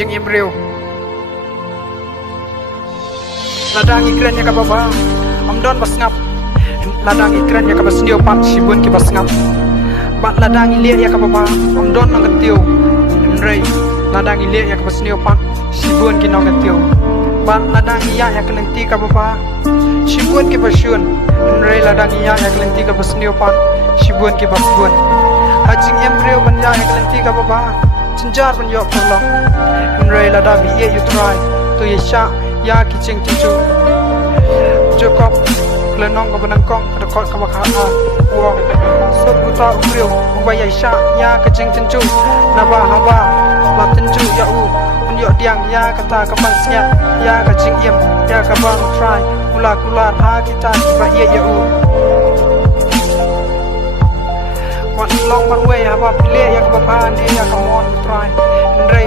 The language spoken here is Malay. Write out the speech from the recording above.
jing imriu ladang ikren ya kababa amdon basngap ladang ikren ya kabasnio pat sibun ki basngap bat ladang ilir ya kababa amdon nang ketiu nrei ladang ilir ya kabasnio pat sibun ki nang ketiu bat ladang iya ya kelenti kababa sibun ki basyun nrei ladang iya ya kelenti kabasnio pat sibun ki basbun hajing embryo banja ya kelenti kababa cenjar banyo tolong nrei ladabi ye you try to yesha ya kicing cucu Jacob kelenong ke benangkong kedekot ke bakha uang sot buta umriu ubaya isya ya kicing cencu naba haba la tencu ya unyo diang ya kata kapan siat ya kicing iem ya kabang try kula kulat ha kita tiba ye ya wan long man way haba pilih ya kapan ya come on try ndrei